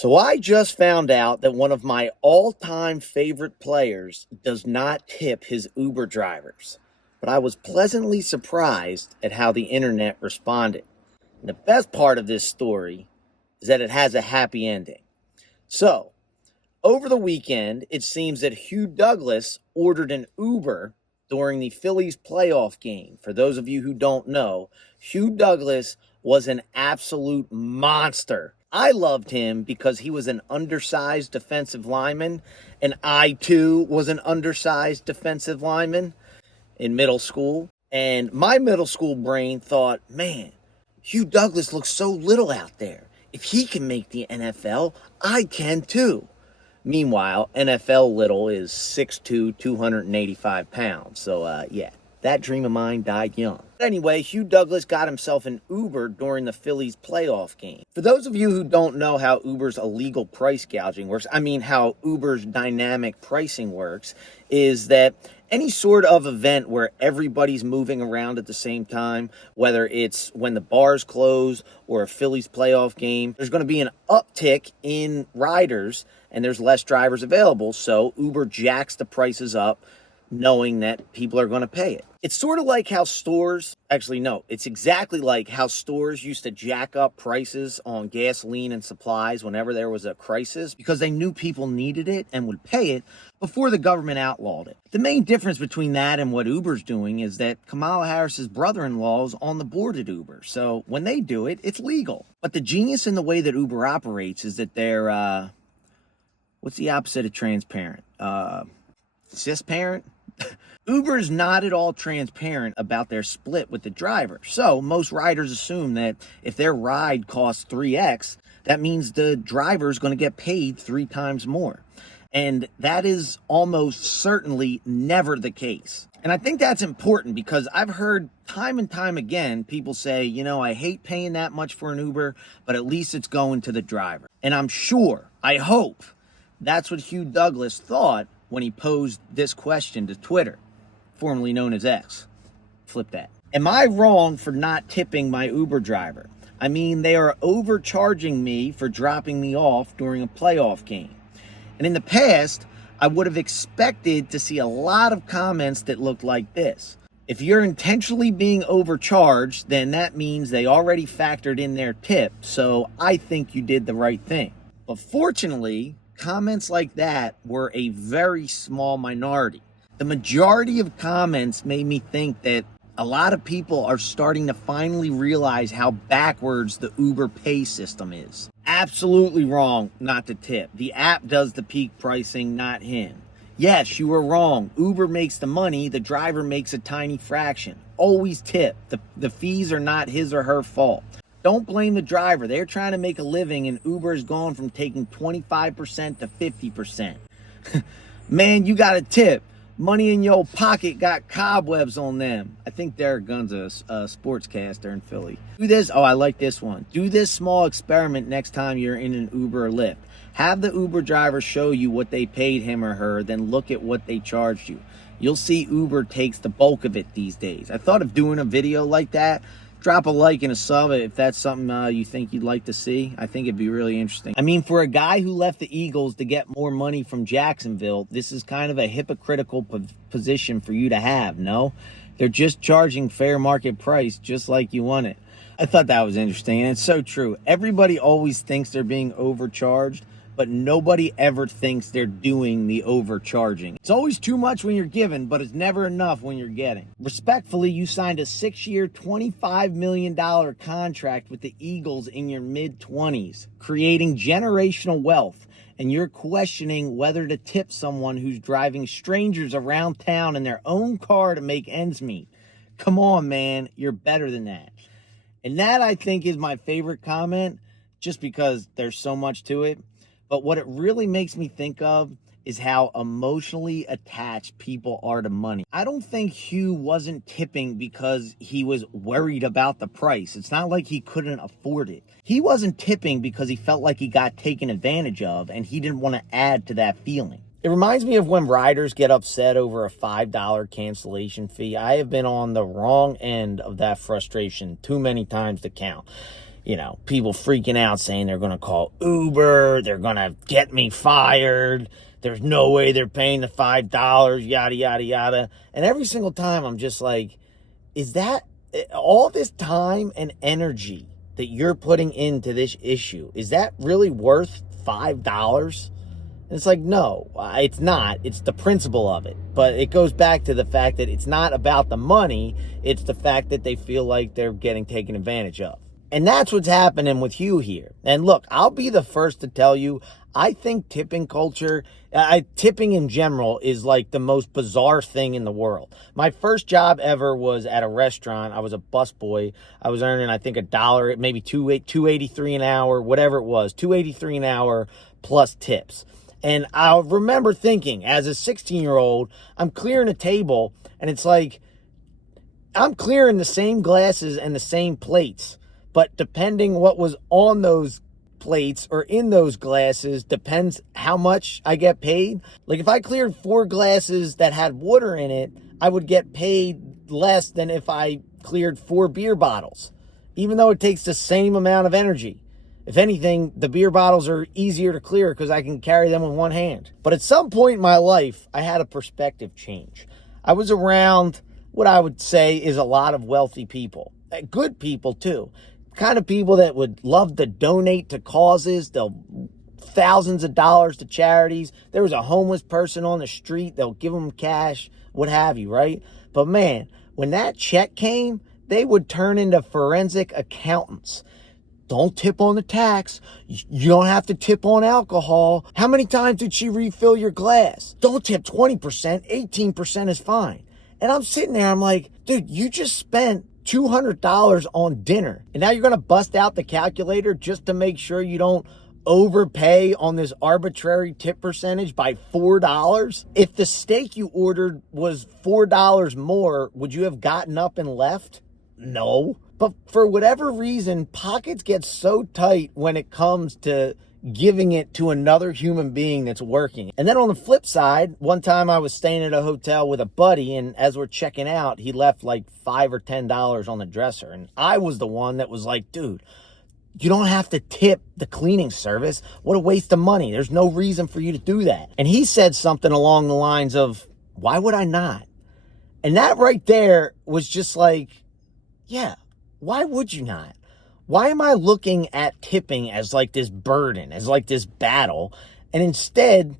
So I just found out that one of my all-time favorite players does not tip his Uber drivers. But I was pleasantly surprised at how the internet responded. And the best part of this story is that it has a happy ending. So, over the weekend, it seems that Hugh Douglas ordered an Uber during the Phillies playoff game. For those of you who don't know, Hugh Douglas was an absolute monster. I loved him because he was an undersized defensive lineman, and I too was an undersized defensive lineman in middle school. And my middle school brain thought, man, Hugh Douglas looks so little out there. If he can make the NFL, I can too. Meanwhile, NFL little is 6'2", 285 pounds. So, yeah, that dream of mine died young. Anyway, Hugh Douglas got himself an Uber during the Phillies playoff game. For those of you who don't know how Uber's illegal price gouging works, how Uber's dynamic pricing works, is that any sort of event where everybody's moving around at the same time, whether it's when the bars close or a Phillies playoff game, there's going to be an uptick in riders and there's less drivers available. So Uber jacks the prices up knowing that people are going to pay it. It's sort of like how stores, it's exactly like how stores used to jack up prices on gasoline and supplies whenever there was a crisis because they knew people needed it and would pay it before the government outlawed it. The main difference between that and what Uber's doing is that Kamala Harris's brother-in-law is on the board at Uber. So when they do it, it's legal. But the genius in the way that Uber operates is that they're, what's the opposite of transparent? Cisparent? Uber is not at all transparent about their split with the driver. So most riders assume that if their ride costs 3x, that means the driver is going to get paid 3 times more. And that is almost certainly never the case. And I think that's important because I've heard time and time again people say, I hate paying that much for an Uber, but at least it's going to the driver. And I'm sure, I hope, that's what Hugh Douglas thought when he posed this question to Twitter, formerly known as X. Flip that. Am I wrong for not tipping my Uber driver? They are overcharging me for dropping me off during a playoff game. And in the past, I would have expected to see a lot of comments that looked like this. If you're intentionally being overcharged, then that means they already factored in their tip, so I think you did the right thing. But fortunately, comments like that were a very small minority. The majority of comments made me think that a lot of people are starting to finally realize how backwards the Uber pay system is. Absolutely wrong not to tip. The app does the peak pricing, not him. Yes, you were wrong. Uber makes the money, the driver makes a tiny fraction. Always tip. The fees are not his or her fault. Don't blame the driver. They're trying to make a living and Uber has gone from taking 25% to 50%. Man, you got a tip. Money in your pocket got cobwebs on them. I think Derek Gunn's a sportscaster in Philly. Do this. Oh, I like this one. Do this small experiment next time you're in an Uber or Lyft. Have the Uber driver show you what they paid him or her, then look at what they charged you. You'll see Uber takes the bulk of it these days. I thought of doing a video like that. Drop a like and a sub if that's something you think you'd like to see. I think it'd be really interesting. For a guy who left the Eagles to get more money from Jacksonville, this is kind of a hypocritical position for you to have, no? They're just charging fair market price just like you want it. I thought that was interesting, and it's so true. Everybody always thinks they're being overcharged, but nobody ever thinks they're doing the overcharging. It's always too much when you're giving, but it's never enough when you're getting. Respectfully, you signed a 6-year, $25 million contract with the Eagles in your mid-20s, creating generational wealth, and you're questioning whether to tip someone who's driving strangers around town in their own car to make ends meet. Come on, man, you're better than that. And that, I think, is my favorite comment, just because there's so much to it. But what it really makes me think of is how emotionally attached people are to money. I don't think Hugh wasn't tipping because he was worried about the price. It's not like he couldn't afford it. He wasn't tipping because he felt like he got taken advantage of and he didn't want to add to that feeling. It reminds me of when riders get upset over a $5 cancellation fee. I have been on the wrong end of that frustration too many times to count. people freaking out saying they're going to call Uber, they're going to get me fired, there's no way they're paying the $5, yada, yada, yada. And every single time I'm just like, is that all this time and energy that you're putting into this issue, is that really worth $5? And it's like, no, it's not. It's the principle of it. But it goes back to the fact that it's not about the money. It's the fact that they feel like they're getting taken advantage of. And that's what's happening with Hugh here. And look, I'll be the first to tell you, I think tipping culture, tipping in general is like the most bizarre thing in the world. My first job ever was at a restaurant. I was a busboy. I was earning, I think, $1, maybe $2.83 an hour, whatever it was, $2.83 an hour plus tips. And I remember thinking, as a 16-year-old, I'm clearing a table, and it's like, I'm clearing the same glasses and the same plates, but depending what was on those plates or in those glasses depends how much I get paid. Like if I cleared 4 glasses that had water in it, I would get paid less than if I cleared 4 beer bottles, even though it takes the same amount of energy. If anything, the beer bottles are easier to clear because I can carry them with one hand. But at some point in my life, I had a perspective change. I was around what I would say is a lot of wealthy people, good people too, kind of people that would love to donate to causes. They'll thousands of dollars to charities. There was a homeless person on the street, they'll give them cash, what have you, right? But man, when that check came, they would turn into forensic accountants. Don't tip on the tax. You don't have to tip on alcohol. How many times did she refill your glass? Don't tip 20%, 18% is fine. And I'm sitting there, I'm like, dude, you just spent $200 on dinner. And now you're going to bust out the calculator just to make sure you don't overpay on this arbitrary tip percentage by $4? If the steak you ordered was $4 more, would you have gotten up and left? No. But for whatever reason, pockets get so tight when it comes to giving it to another human being that's working. And then on the flip side, one time I was staying at a hotel with a buddy, and as we're checking out, he left like $5 or $10 on the dresser. And I was the one that was like, dude, you don't have to tip the cleaning service. What a waste of money. There's no reason for you to do that. And he said something along the lines of, why would I not? And that right there was just like, yeah, why would you not? Why am I looking at tipping as like this burden, as like this battle? And instead,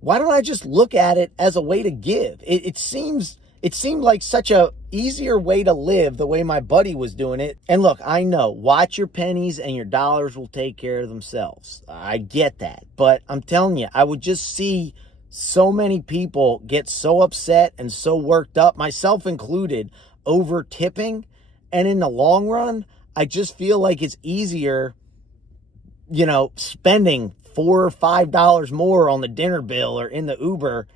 why don't I just look at it as a way to give? It seemed like such a easier way to live the way my buddy was doing it. And look, I know, watch your pennies and your dollars will take care of themselves. I get that. But I'm telling you, I would just see so many people get so upset and so worked up, myself included, over tipping. And in the long run, I just feel like it's easier, spending $4 or $5 more on the dinner bill or in the Uber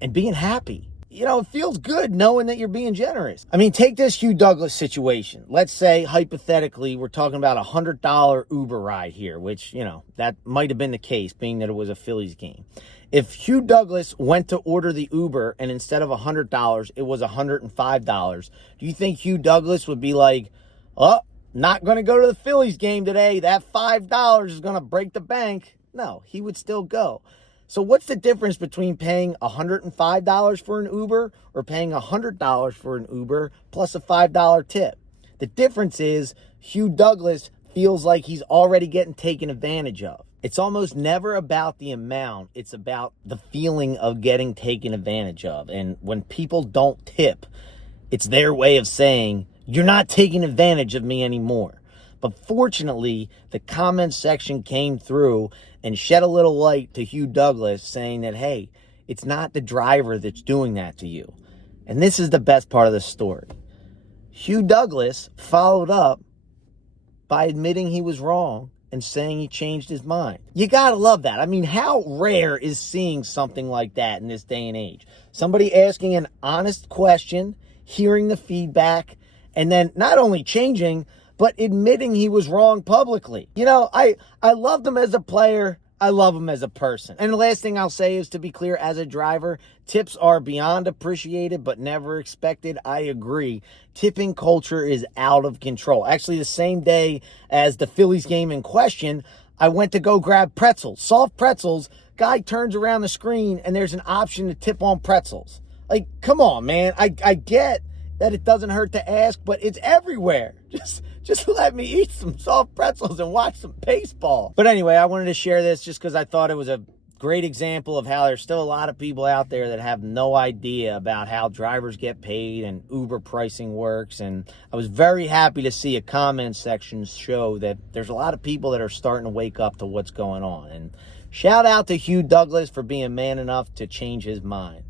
and being happy. It feels good knowing that you're being generous. I mean, take this Hugh Douglas situation. Let's say, hypothetically, we're talking about a $100 Uber ride here, which, that might have been the case, being that it was a Phillies game. If Hugh Douglas went to order the Uber and instead of $100, it was $105, do you think Hugh Douglas would be like, oh, not going to go to the Phillies game today. That $5 is going to break the bank? No, he would still go. So what's the difference between paying $105 for an Uber or paying $100 for an Uber plus a $5 tip? The difference is Hugh Douglas feels like he's already getting taken advantage of. It's almost never about the amount. It's about the feeling of getting taken advantage of. And when people don't tip, it's their way of saying, you're not taking advantage of me anymore. But fortunately, the comments section came through and shed a little light to Hugh Douglas, saying that, hey, it's not the driver that's doing that to you. And this is the best part of the story. Hugh Douglas followed up by admitting he was wrong and saying he changed his mind. You gotta love that. I mean, how rare is seeing something like that in this day and age? Somebody asking an honest question, hearing the feedback, and then not only changing, but admitting he was wrong publicly. I loved him as a player. I love him as a person. And the last thing I'll say is, to be clear, as a driver, tips are beyond appreciated but never expected. I agree. Tipping culture is out of control. Actually, the same day as the Phillies game in question, I went to go grab pretzels, soft pretzels. Guy turns around the screen and there's an option to tip on pretzels. Like, come on, man. I get that it doesn't hurt to ask, but it's everywhere. Just let me eat some soft pretzels and watch some baseball. But anyway, I wanted to share this just because I thought it was a great example of how there's still a lot of people out there that have no idea about how drivers get paid and Uber pricing works. And I was very happy to see a comment section show that there's a lot of people that are starting to wake up to what's going on. And shout out to Hugh Douglas for being man enough to change his mind.